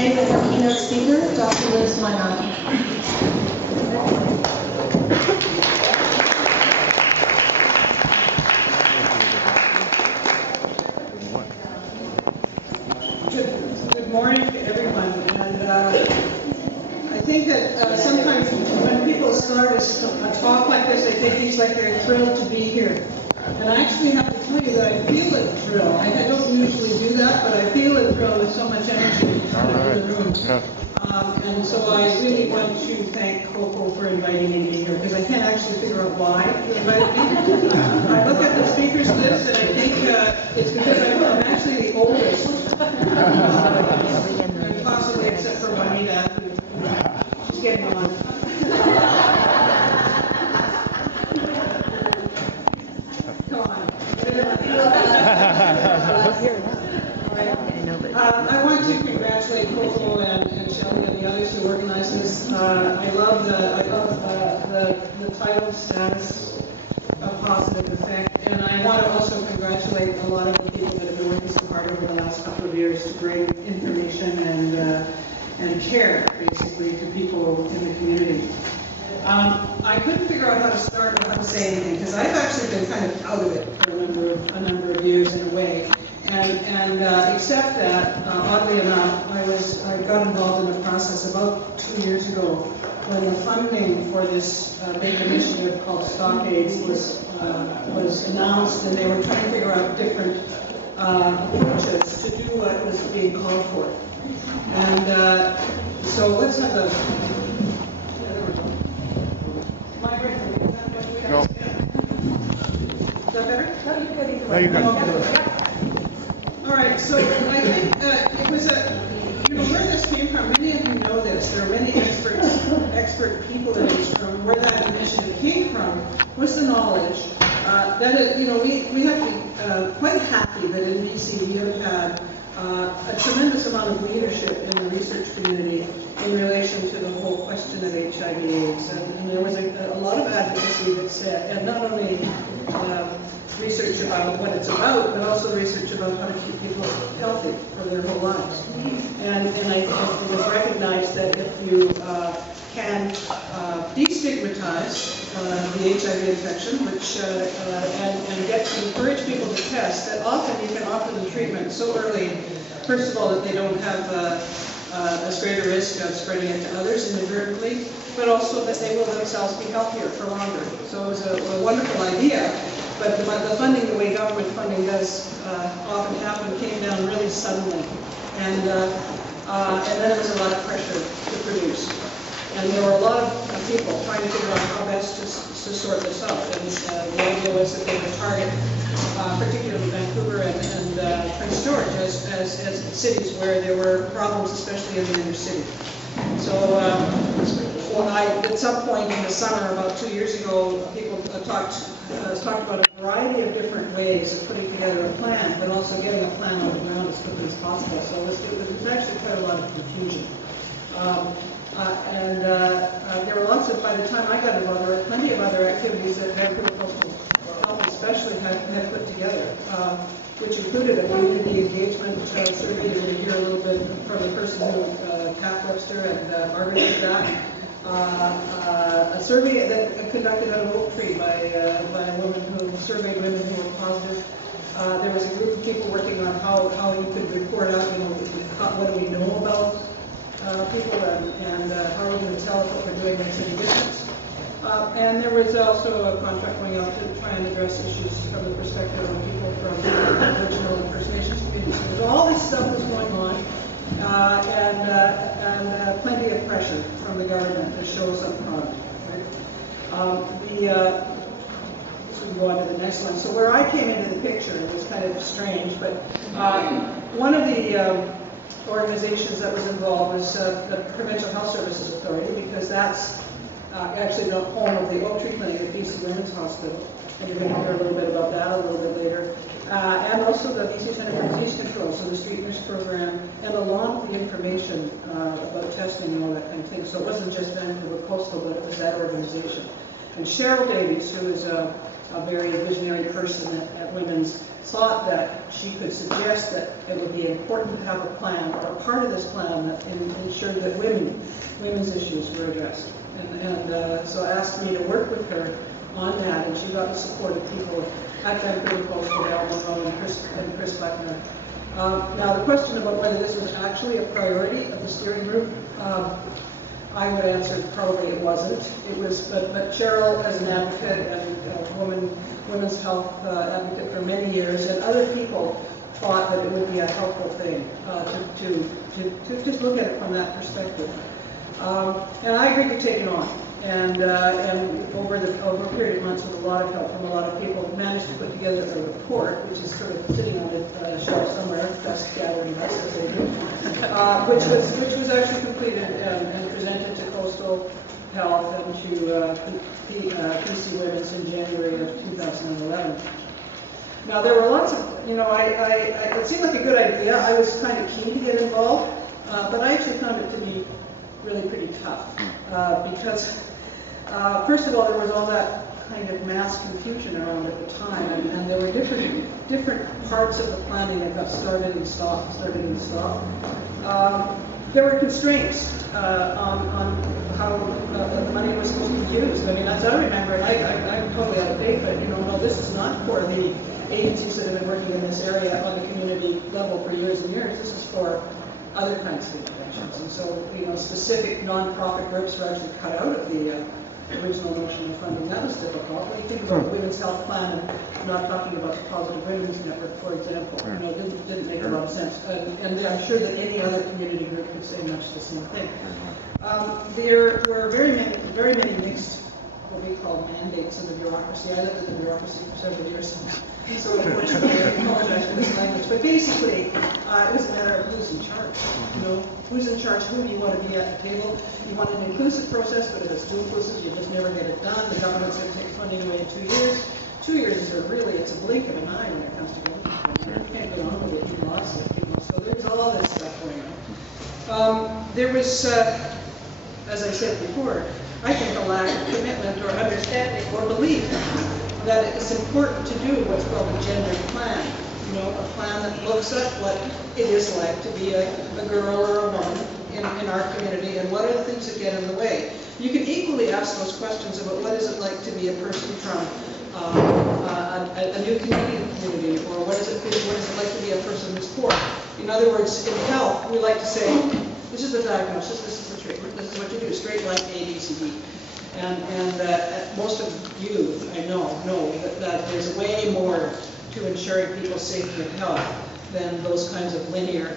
today with our keynote speaker, Dr. Whynot. Good morning to everyone. And I think that sometimes when people start a talk like this, they think it's like they're thrilled to be here. And I actually have to tell you that I feel a thrill. I don't usually do that, but I feel a thrill with so much energy in the room. And so I really want to thank Coco for inviting me to be here, because I can't actually figure out why you invited me. I look at the speakers list and I think it's because I'm actually the oldest. And possibly except for Whynot, who she's getting on. I want to congratulate Coco and Shelley and the others who organized this. I love the title, Status of Positive Effect, and I want to also congratulate a lot of the people that have been working so hard over the last couple of years to bring information and care, basically, to people in the community. I couldn't figure out how to start or how to say anything, because I've actually been kind of out of it for a number of years in a way. And except that, oddly enough, I got involved in the process about 2 years ago when the funding for this big initiative called Stockades was announced, and they were trying to figure out different approaches to do what was being called for. And so let's have the microphone. No. Is that better? No, you got it. Okay. All right, so I think it was where this came from, many of you know this, there are many expert people in this room. Where that initiative came from was the knowledge that, we have to be quite happy that in BC we have had a tremendous amount of leadership in the research community in relation to the whole question of HIV/AIDS. And there was a lot of advocacy that said, and not only research about what it's about, but also research about how to keep people healthy for their whole lives. And I think it was recognized that if you can destigmatize the HIV infection, which and encourage people to test, that often you can offer them treatment so early, first of all, that they don't have a greater risk of spreading it to others inadvertently, but also that they will themselves be healthier for longer. So it was a wonderful idea. But the funding, the way government funding does often happen, came down really suddenly. And then there was a lot of pressure to produce. And there were a lot of people trying to figure out how best to sort this out. And the idea was that they would target, particularly Vancouver and Prince George, as cities where there were problems, especially in the inner city. So at some point in the summer, about 2 years ago, people talked about a variety of different ways of putting together a plan, but also getting a plan on the ground as quickly as possible. So it was actually quite a lot of confusion. There were lots of, by the time I got involved, there were plenty of other activities that Vancouver Coastal Health especially had put together, which included a community engagement survey. You're going to hear a little bit from the person who, Kat Webster and Margaret did that. A survey that conducted out of Oak Tree by a woman who surveyed women who were positive. There was a group of people working on how you could report out, what do we know about people and how are we going to tell if what we're doing makes any difference. And there was also a contract going out to try and address issues from the perspective of people from the original impersonations community. So all this stuff was going on, and plenty of pressure from the government to show us up front. Right? So we go on to the next one. So where I came into the picture was kind of strange, but one of the organizations that was involved was the Provincial Health Services Authority, because that's actually the home of the Oak Tree Clinic at BC Women's Hospital. And you're going to hear a little bit about that a little bit later. And also the BC Centre for Disease Control, so the Street Nurse Program, and a lot of the information about testing and all that kind of thing. So it wasn't just Vancouver Coastal, but it was that organization. And Cheryl Davies, who is a very visionary person at Women's, thought that she could suggest that it would be important to have a plan, or a part of this plan that ensured that women's issues were addressed. And so asked me to work with her on that, and she got the support of people at Vancouver Coastal, Al Monroe, and Chris Buckner. Now, the question about whether this was actually a priority of the steering group, I would answer probably it wasn't. It was, but Cheryl, as an advocate and women's health advocate for many years, and other people thought that it would be a helpful thing to just look at it from that perspective. And I agreed to take it on. And over a period of months, with a lot of help from a lot of people, managed to put together a report, which is sort of sitting on a shelf somewhere, dust gathering dust as they do, which was actually completed and presented to Coastal Health and to PC Women's in January of 2011. Now, there were lots of, it seemed like a good idea. I was kind of keen to get involved, but I actually found it to be really pretty tough because, first of all, there was all that kind of mass confusion around at the time, and there were different parts of the planning that got started and stopped. There were constraints on how the money was supposed to be used. I mean, as I remember, and I'm totally out of date, but no, this is not for the agencies that have been working in this area on the community level for years and years. This is for other kinds of interventions. And so, specific nonprofit groups were actually cut out of the original notion of funding. That was difficult. When you think about the Women's Health Plan and not talking about the Positive Women's Network, for example, didn't make a lot of sense. And I'm sure that any other community group could say much the same thing. There were very many mixed, what we call mandates in the bureaucracy. I lived in the bureaucracy for several years, so unfortunately I apologize for this language. But basically, it was a matter of who's in charge. Who's in charge, who do you want to be at the table. You want an inclusive process, but if it's too inclusive, you just never get it done. The government's going to take funding away in 2 years. 2 years is it's a blink of an eye when it comes to government. You can't get on with it, so there's all this stuff going on. There was, as I said before, I think a lack of commitment or understanding or belief that it's important to do what's called a gender plan. A plan that looks at what it is like to be a girl or a woman in our community and what are the things that get in the way. You can equally ask those questions about what is it like to be a person from a new Canadian community, or what is it like to be a person who's poor. In other words, in health, we like to say, this is the diagnosis, this is the treatment, this is what you do, straight line A, B, C, D. And most of you, I know that there's way more to ensuring people's safety and health than those kinds of linear,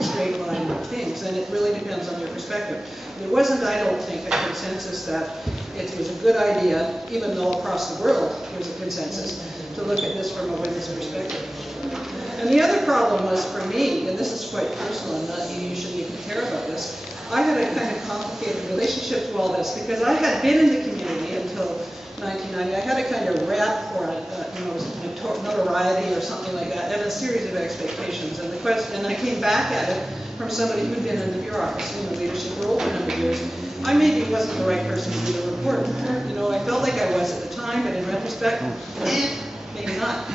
straight line things. And it really depends on your perspective. There wasn't, I don't think, a consensus that it was a good idea, even though across the world there's a consensus, to look at this from a women's perspective. And the other problem was for me, and this is quite personal, and you shouldn't even care about this, I had a kind of complicated relationship to all this because I had been in the community until 1990. I had a kind of rap or notoriety or something like that, and a series of expectations. And I came back at it from somebody who'd been in the bureaucracy in the leadership role for a number of years. I maybe wasn't the right person to do the report. I felt like I was at the time, but in retrospect, maybe not.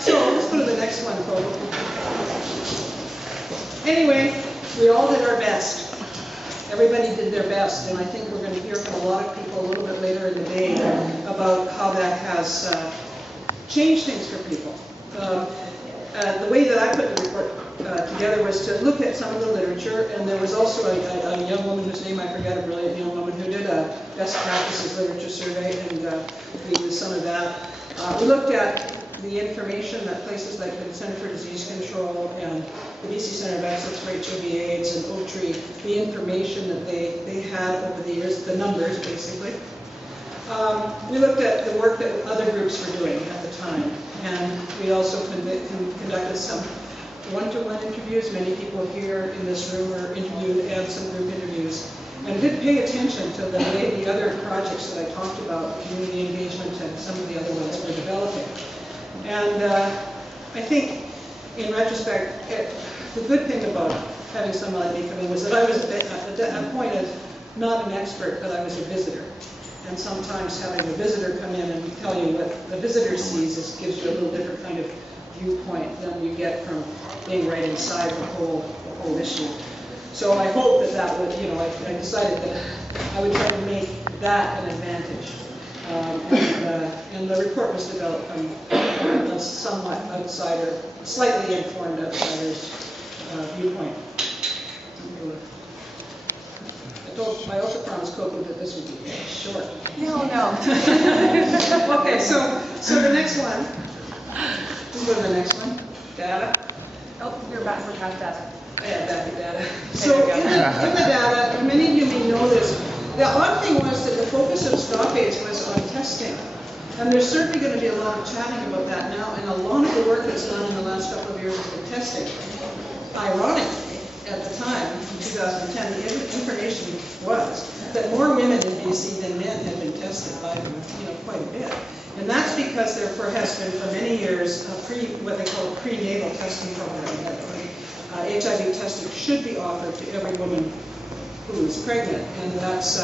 So let's go to the next one, folks. Anyway, we all did our best. Everybody did their best, and I think we're going to hear from a lot of people a little bit later in the day about how that has changed things for people. The way that I put the report together was to look at some of the literature, and there was also a young woman whose name I forget, a brilliant young woman who did a best practices literature survey, and we did some of that. We looked at the information that places like the Center for Disease Control and the BC Center of Excellence for HIV/AIDS and Oaktree, the information that they had over the years, the numbers basically. We looked at the work that other groups were doing at the time, and we also conducted some one-to-one interviews. Many people here in this room were interviewed, and some group interviews. And did pay attention to the way the other projects that I talked about, community engagement and some of the other ones were developing. And I think, in retrospect, the good thing about having someone like me come in was that I was appointed not an expert, but I was a visitor. And sometimes having a visitor come in and tell you what the visitor sees gives you a little different kind of viewpoint than you get from being right inside the whole issue. So I hope that would, I decided that I would try to make that an advantage. And the report was developed from a somewhat outsider, slightly informed outsider's viewpoint. I also promised Coco that this would be short. No. Okay, so the next one. Let's go to the next one. Data. Oh, you're back for past data. Yeah, data. So in the data, many of you may know this. The odd thing was that the focus of stop aids was on testing. And there's certainly going to be a lot of chatting about that now, and a lot of the work that's done in the last couple of years has been testing. Ironically, at the time, in 2010, the information was that more women in BC than men had been tested by, quite a bit. And that's because there has been for many years what they call a prenatal testing program. That HIV testing should be offered to every woman who is pregnant, and that's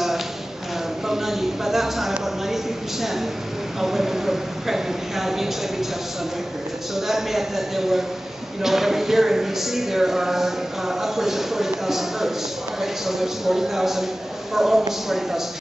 by that time about 93% of women who were pregnant had HIV tests on record. And so that meant that there were, every year in BC there are upwards of 40,000 births, right? So there's 40,000 or almost 40,000